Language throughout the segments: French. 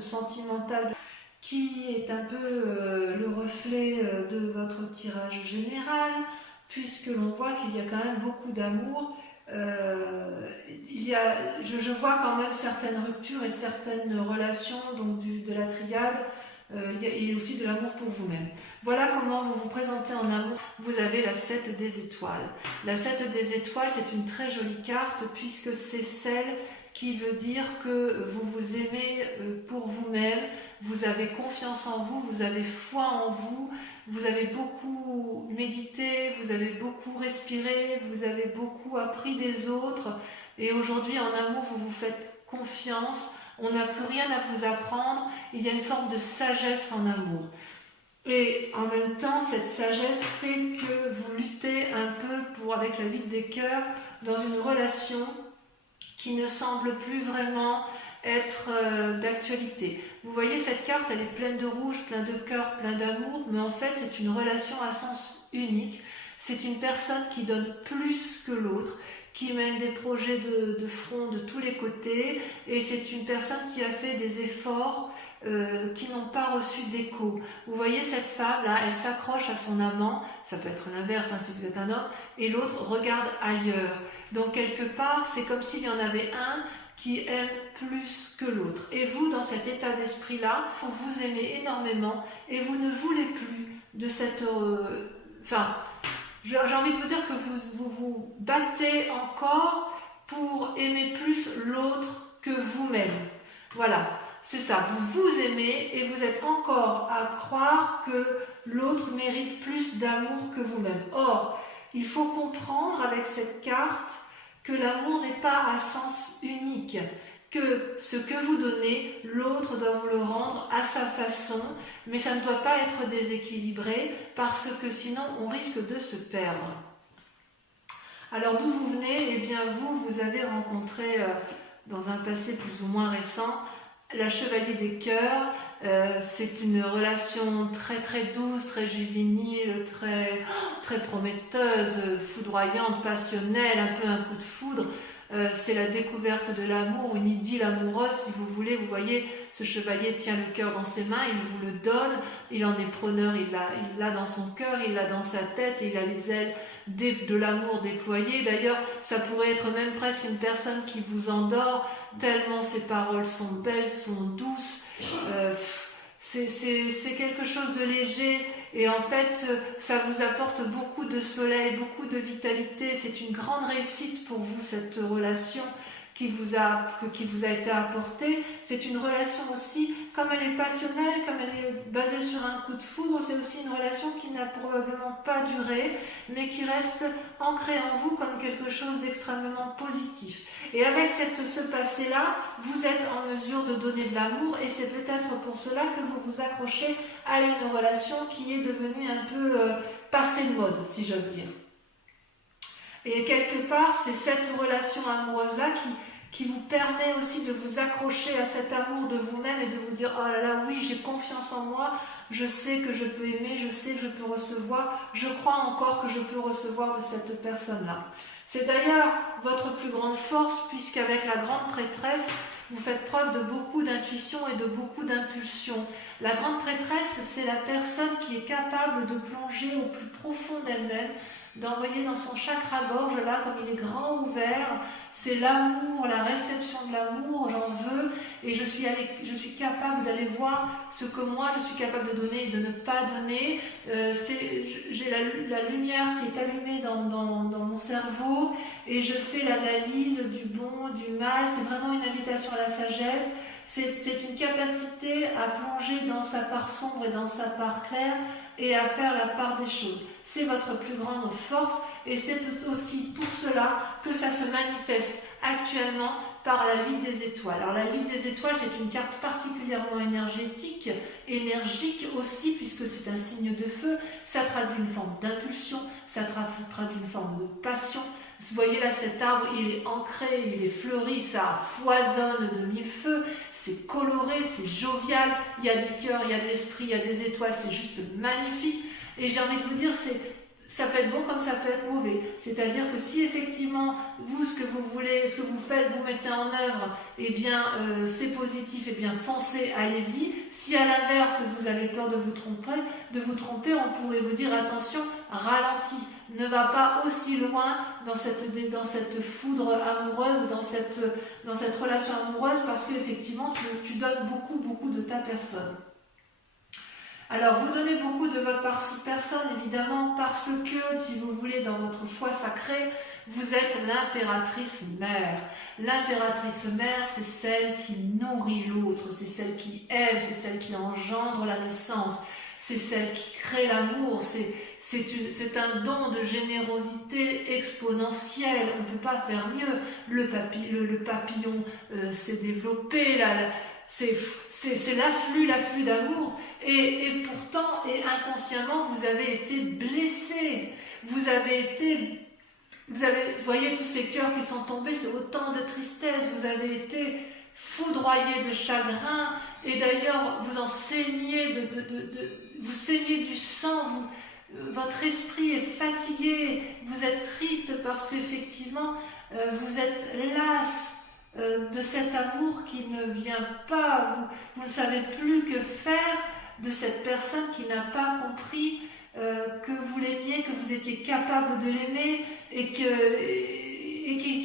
sentimentale qui est un peu le reflet de votre tirage général, puisque l'on voit qu'il y a quand même beaucoup d'amour. Je vois quand même certaines ruptures et certaines relations donc de la triade, et aussi de l'amour pour vous-même. Voilà comment vous vous présentez en amour. Vous avez la 7 des étoiles. La 7 des étoiles, c'est une très jolie carte puisque c'est celle qui veut dire que vous vous aimez pour vous-même, vous avez confiance en vous, vous avez foi en vous, vous avez beaucoup médité, vous avez beaucoup respiré, vous avez beaucoup appris des autres et aujourd'hui en amour vous vous faites confiance, on n'a plus rien à vous apprendre, il y a une forme de sagesse en amour. Et en même temps, cette sagesse fait que vous luttez un peu avec la vide des cœurs dans une relation qui ne semble plus vraiment être d'actualité. Vous voyez, cette carte, elle est pleine de rouge, plein de cœur, plein d'amour, mais en fait, c'est une relation à sens unique. C'est une personne qui donne plus que l'autre, qui mène des projets de front de tous les côtés, et c'est une personne qui a fait des efforts qui n'ont pas reçu d'écho. Vous voyez cette femme-là, elle s'accroche à son amant, ça peut être l'inverse hein, si vous êtes un homme, et l'autre regarde ailleurs. Donc quelque part, c'est comme s'il y en avait un qui aime plus que l'autre. Et vous, dans cet état d'esprit-là, vous vous aimez énormément et vous ne voulez plus de cette... j'ai envie de vous dire que vous battez encore pour aimer plus l'autre que vous-même. Voilà, c'est ça. Vous vous aimez et vous êtes encore à croire que l'autre mérite plus d'amour que vous-même. Or, il faut comprendre avec cette carte que l'amour n'est pas à sens unique, que ce que vous donnez, l'autre doit vous le rendre à sa façon, mais ça ne doit pas être déséquilibré parce que sinon on risque de se perdre. Alors d'où vous venez? Eh bien vous avez rencontré dans un passé plus ou moins récent la Chevalier des Cœurs. C'est une relation très très douce, très juvénile, très prometteuse, foudroyante, passionnelle, un peu un coup de foudre. C'est la découverte de l'amour, une idylle amoureuse si vous voulez. Vous voyez, ce chevalier tient le cœur dans ses mains, il vous le donne, il en est preneur, il l'a dans son cœur, il l'a dans sa tête, et il a les ailes de l'amour déployées. D'ailleurs, ça pourrait être même presque une personne qui vous endort, tellement ses paroles sont belles, sont douces. C'est quelque chose de léger et en fait ça vous apporte beaucoup de soleil, beaucoup de vitalité. C'est une grande réussite pour vous cette relation qui vous a été apportée. C'est une relation aussi, comme elle est passionnelle, comme elle est basée sur un coup de foudre, c'est aussi une relation qui n'a probablement pas duré, mais qui reste ancrée en vous comme quelque chose d'extrêmement positif. Et avec ce passé-là, vous êtes en mesure de donner de l'amour et c'est peut-être pour cela que vous vous accrochez à une relation qui est devenue un peu passée de mode, si j'ose dire. Et quelque part, c'est cette relation amoureuse-là qui vous permet aussi de vous accrocher à cet amour de vous-même et de vous dire « Oh là là, oui, j'ai confiance en moi, je sais que je peux aimer, je sais que je peux recevoir, je crois encore que je peux recevoir de cette personne-là. » C'est d'ailleurs votre plus grande force puisqu'avec la grande prêtresse, vous faites preuve de beaucoup d'intuition et de beaucoup d'impulsion. La grande prêtresse, c'est la personne qui est capable de plonger au plus profond d'elle-même, d'envoyer dans son chakra gorge, là, comme il est grand ouvert, c'est l'amour, la réception de l'amour, j'en veux, et je suis capable d'aller voir ce que moi je suis capable de donner et de ne pas donner. J'ai la lumière qui est allumée dans mon cerveau, et je fais l'analyse du bon, du mal. C'est vraiment une invitation à la sagesse. C'est une capacité à plonger dans sa part sombre et dans sa part claire, et à faire la part des choses. C'est votre plus grande force et c'est aussi pour cela que ça se manifeste actuellement par la vie des étoiles. Alors la vie des étoiles, c'est une carte particulièrement énergétique, énergique aussi, puisque c'est un signe de feu. Ça traduit une forme d'impulsion, ça traduit une forme de passion. Vous voyez là, cet arbre, il est ancré, il est fleuri, ça foisonne de mille feux, c'est coloré, c'est jovial, il y a du cœur, il y a de l'esprit, il y a des étoiles, c'est juste magnifique. Et j'ai envie de vous dire, ça peut être bon comme ça peut être mauvais. C'est-à-dire que si effectivement, vous, ce que vous voulez, ce que vous faites, vous mettez en œuvre, eh bien, c'est positif, eh bien, foncez, allez-y. Si à l'inverse, vous avez peur de vous tromper, on pourrait vous dire, attention, ralentis. Ne va pas aussi loin dans cette foudre amoureuse, dans cette relation amoureuse, parce qu'effectivement, tu donnes beaucoup de ta personne. Alors, vous donnez beaucoup de votre personne, évidemment, parce que, si vous voulez, dans votre foi sacrée, vous êtes l'impératrice mère. L'impératrice mère, c'est celle qui nourrit l'autre, c'est celle qui aime, c'est celle qui engendre la naissance, c'est celle qui crée l'amour, c'est un don de générosité exponentielle, on ne peut pas faire mieux. Le papillon s'est développé, là, c'est l'afflux d'amour, et pourtant, et inconsciemment, vous avez été blessé, vous voyez tous ces cœurs qui sont tombés, c'est autant de tristesse, vous avez été foudroyé de chagrin, et d'ailleurs, vous en saignez, vous saignez du sang, votre esprit est fatigué, vous êtes triste parce qu'effectivement, vous êtes las de cet amour qui ne vient pas, vous ne savez plus que faire de cette personne qui n'a pas compris que vous l'aimiez, que vous étiez capable de l'aimer et qui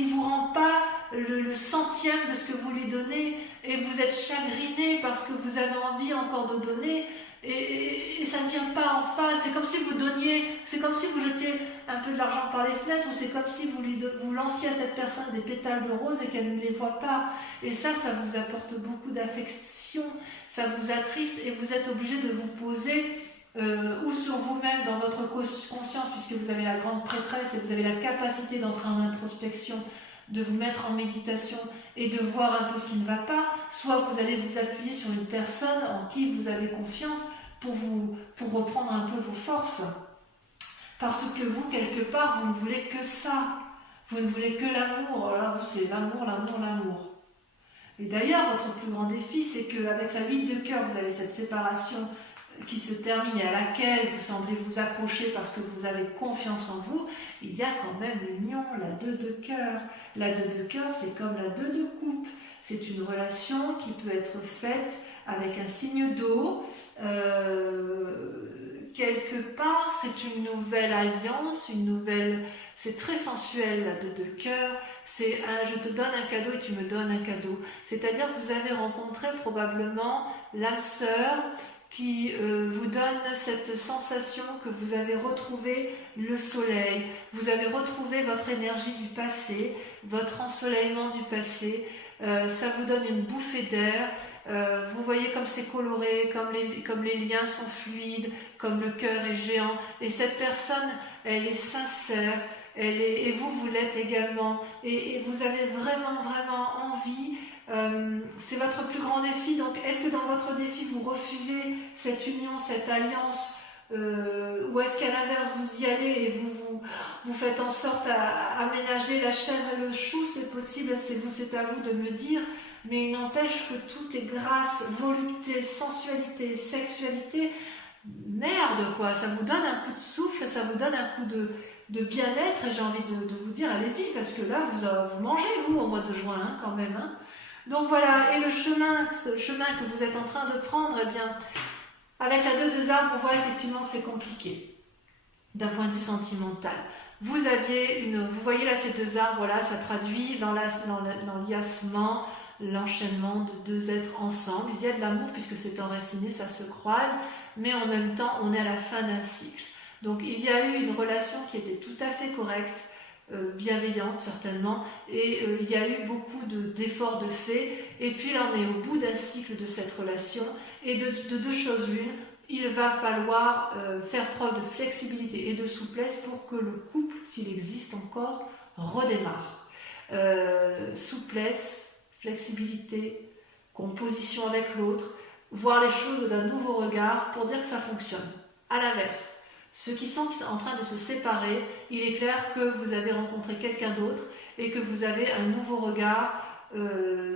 ne vous rend pas le centième de ce que vous lui donnez, et vous êtes chagriné parce que vous avez envie encore de donner, et ça ne vient pas en face. C'est comme si vous donniez, c'est comme si vous jetiez un peu de l'argent par les fenêtres, ou c'est comme si vous lanciez à cette personne des pétales de rose et qu'elle ne les voit pas. Et ça vous apporte beaucoup d'affection, ça vous attriste, et vous êtes obligé de vous poser ou sur vous-même dans votre conscience, puisque vous avez la grande prêtresse et vous avez la capacité d'entrer en introspection, de vous mettre en méditation et de voir un peu ce qui ne va pas, soit vous allez vous appuyer sur une personne en qui vous avez confiance pour reprendre un peu vos forces. Parce que vous, quelque part, vous ne voulez que ça. Vous ne voulez que l'amour. Alors vous, c'est l'amour. Et d'ailleurs, votre plus grand défi, c'est qu'avec la 8 de cœur, vous avez cette séparation qui se termine et à laquelle vous semblez vous accrocher parce que vous avez confiance en vous. Il y a quand même l'union, la 2 de cœur. La 2 de cœur, c'est comme la 2 de coupe. C'est une relation qui peut être faite avec un signe d'eau. Quelque part, c'est une nouvelle alliance, c'est très sensuel, la 2 de cœur. C'est je te donne un cadeau et tu me donnes un cadeau. C'est-à-dire que vous avez rencontré probablement l'âme sœur qui vous donne cette sensation que vous avez retrouvé le soleil, vous avez retrouvé votre énergie du passé, votre ensoleillement du passé, ça vous donne une bouffée d'air, vous voyez comme c'est coloré, comme les liens sont fluides, comme le cœur est géant, et cette personne, elle est sincère, et vous l'êtes également, et vous avez vraiment envie. C'est votre plus grand défi. Donc est-ce que dans votre défi vous refusez cette union, cette alliance, ou est-ce qu'à l'inverse vous y allez et vous faites en sorte à aménager la chair et le chou? C'est possible, c'est à vous de me dire, mais il n'empêche que tout est grâce, volupté, sensualité, sexualité. Merde quoi, ça vous donne un coup de souffle, ça vous donne un coup de bien-être, et j'ai envie de vous dire allez-y, parce que là vous mangez vous au mois de juin hein, quand même hein. Donc voilà, et le chemin que vous êtes en train de prendre, eh bien, avec la 2 de armes, on voit effectivement que c'est compliqué, d'un point de vue sentimental. Vous voyez là ces 2 arbres, voilà, ça traduit l'enliassement, l'enchaînement de 2 êtres ensemble. Il y a de l'amour puisque c'est enraciné, ça se croise, mais en même temps, on est à la fin d'un cycle. Donc il y a eu une relation qui était tout à fait correcte, bienveillante certainement, et il y a eu beaucoup d'efforts de fait, et puis là on est au bout d'un cycle de cette relation, et de 2 choses l'une, il va falloir faire preuve de flexibilité et de souplesse pour que le couple, s'il existe encore, redémarre. Souplesse, flexibilité, composition avec l'autre, voir les choses d'un nouveau regard pour dire que ça fonctionne. À l'inverse, ceux qui sont en train de se séparer, il est clair que vous avez rencontré quelqu'un d'autre et que vous avez un nouveau regard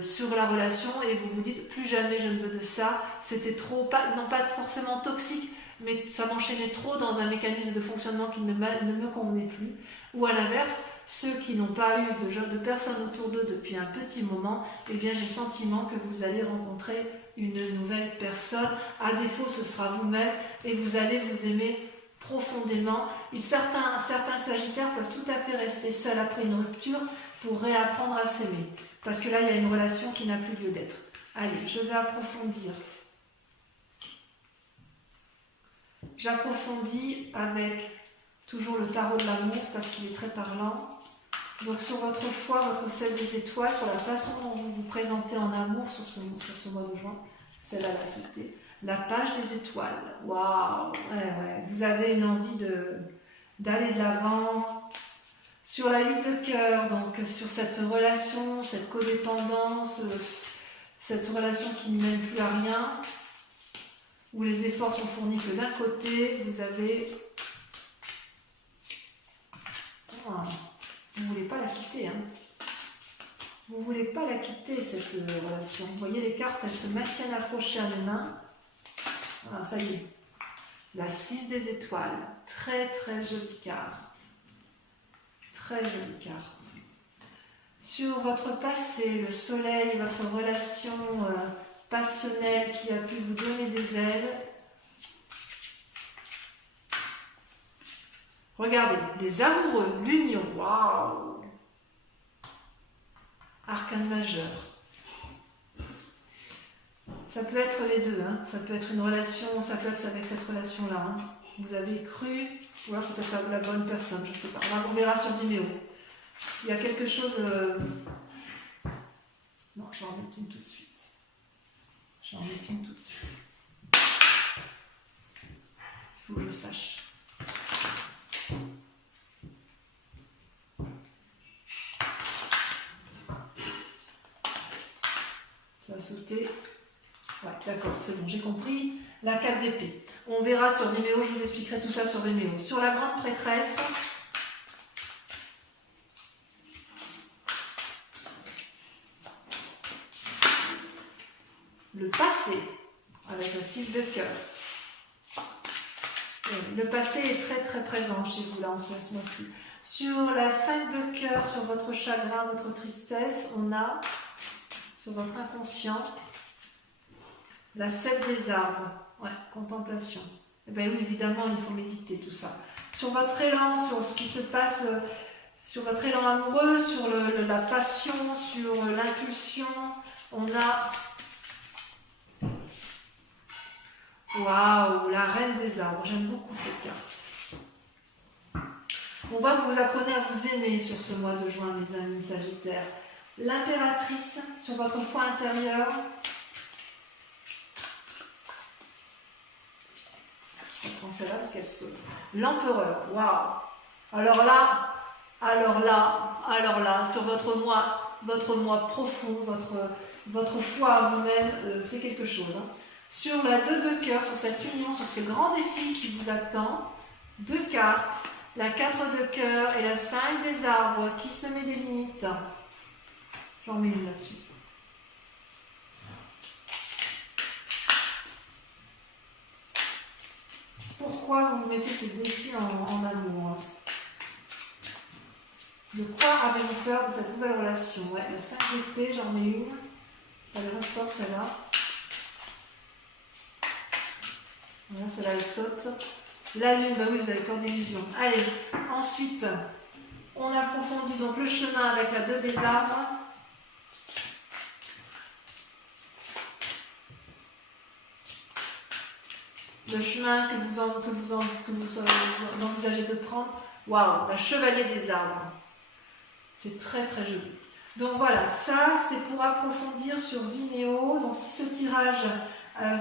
sur la relation, et vous vous dites plus jamais je ne veux de ça, c'était trop, non pas forcément toxique, mais ça m'enchaînait trop dans un mécanisme de fonctionnement qui ne me convenait plus. Ou à l'inverse, ceux qui n'ont pas eu de personnes autour d'eux depuis un petit moment, eh bien j'ai le sentiment que vous allez rencontrer une nouvelle personne. À défaut, ce sera vous-même et vous allez vous aimer profondément. Et certains sagittaires peuvent tout à fait rester seuls après une rupture pour réapprendre à s'aimer. Parce que là, il y a une relation qui n'a plus lieu d'être. Allez, je vais approfondir. J'approfondis avec toujours le tarot de l'amour parce qu'il est très parlant. Donc sur votre foi, votre 7 des étoiles, sur la façon dont vous vous présentez en amour sur ce mois de juin, celle-là l'a sauté. La page des étoiles, waouh, ouais. Vous avez une envie d'aller de l'avant. Sur la 8 de cœur, donc sur cette relation, cette codépendance, cette relation qui ne mène plus à rien, où les efforts sont fournis que d'un côté, vous avez... Oh, vous ne voulez pas la quitter, hein. Vous ne voulez pas la quitter, cette relation. Vous voyez, les cartes, elles se maintiennent accrochées à mes mains. Voilà, ça y est. La 6 des étoiles. Très, très jolie carte. Très jolie carte. Sur votre passé, le soleil, votre relation passionnelle qui a pu vous donner des ailes. Regardez, les amoureux, l'union, waouh! Arcane majeur. Ça peut être les deux, hein. Ça peut être une relation, ça peut être avec cette relation-là. Hein. Vous avez cru, ou alors c'est peut-être la bonne personne, je ne sais pas. On verra sur Vimeo. Il y a quelque chose... Non, j'en mets une tout de suite. J'en mets une tout de suite. Il faut que je sache. Ça a sauté. Ouais, d'accord, c'est bon, j'ai compris. La 4 d'épée. On verra sur Vimeo, je vous expliquerai tout ça sur Vimeo. Sur la grande prêtresse, le passé, avec la 6 de cœur. Le passé est très très présent chez vous là en ce mois-ci. Sur la 5 de cœur, sur votre chagrin, votre tristesse, on a, sur votre inconscient, la 7 des arbres. Ouais, contemplation. Eh bien oui, évidemment, il faut méditer tout ça. Sur votre élan, sur ce qui se passe, sur votre élan amoureux, sur la passion, sur l'impulsion, on a... Waouh, la reine des arbres. J'aime beaucoup cette carte. On voit que vous apprenez à vous aimer sur ce mois de juin, mes amis sagittaires. L'impératrice, sur votre foi intérieure. Je prends celle-là parce qu'elle saute. L'empereur, waouh. Alors là, sur votre moi profond, votre foi à vous-même, c'est quelque chose. Hein. Sur la 2 de cœur, sur cette union, sur ce grand défi qui vous attend, 2 cartes, la 4 de cœur et la 5 des arbres qui se met des limites. J'en mets une là-dessus. Pourquoi vous mettez ce défi en amour? De quoi avez-vous peur de cette nouvelle relation? Ouais, la 5 d'épée, j'en mets une. Elle ressort celle-là. Voilà, celle-là elle saute. La lune, bah oui, vous avez peur d'illusion. Allez, ensuite, on approfondit donc le chemin avec la 2 des arbres. Le chemin que vous envisagez de prendre. Waouh, la chevalier des arbres. C'est très très joli. Donc voilà, ça c'est pour approfondir sur Vimeo. Donc si ce tirage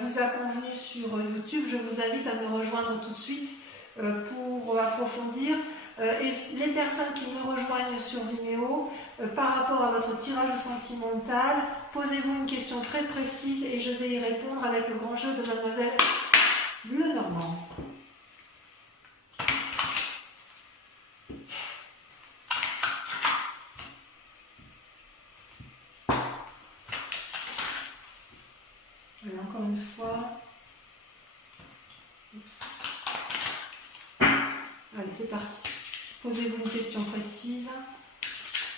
vous a convenu sur YouTube, je vous invite à me rejoindre tout de suite pour approfondir. Et les personnes qui me rejoignent sur Vimeo, par rapport à votre tirage sentimental, posez-vous une question très précise et je vais y répondre avec le grand jeu de Mademoiselle Lenormand. Et encore une fois, oups. Allez, c'est parti. Posez-vous une question précise.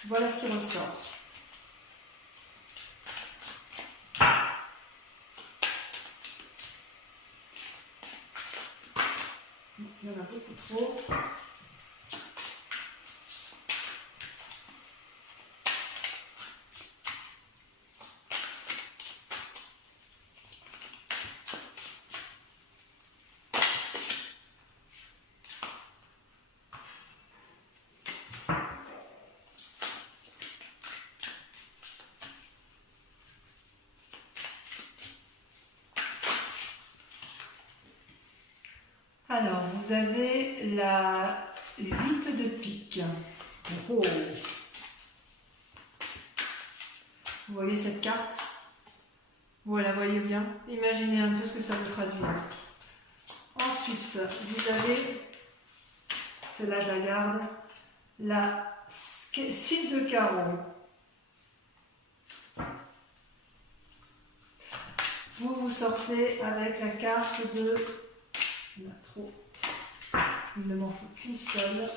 Voilà ce qui ressort. Il y en a beaucoup trop. Alors, vous avez la 8 de pique. Oh. Vous voyez cette carte? Vous la voyez bien? Imaginez un peu ce que ça vous traduit. Ensuite, vous avez, celle-là je la garde, la 6 de carreau. Vous sortez avec la carte de... Il y en a trop. Il ne m'en faut qu'une seule.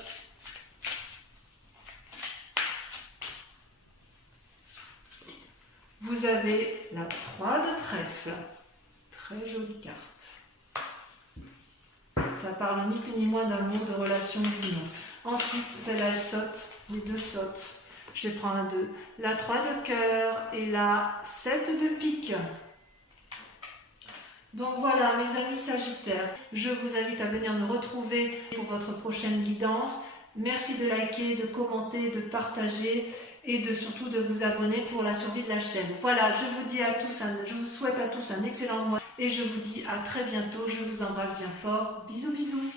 Vous avez la 3 de trèfle. Très jolie carte. Ça parle ni plus ni moins d'amour, de relation, d'union. Ensuite, celle-là, elle saute. Les deux sautent. Je les prends à deux. La 3 de cœur et la 7 de pique. Donc voilà, mes amis Sagittaires, je vous invite à venir me retrouver pour votre prochaine guidance. Merci de liker, de commenter, de partager et surtout de vous abonner pour la survie de la chaîne. Voilà, je vous souhaite à tous un excellent mois et je vous dis à très bientôt. Je vous embrasse bien fort. Bisous, bisous.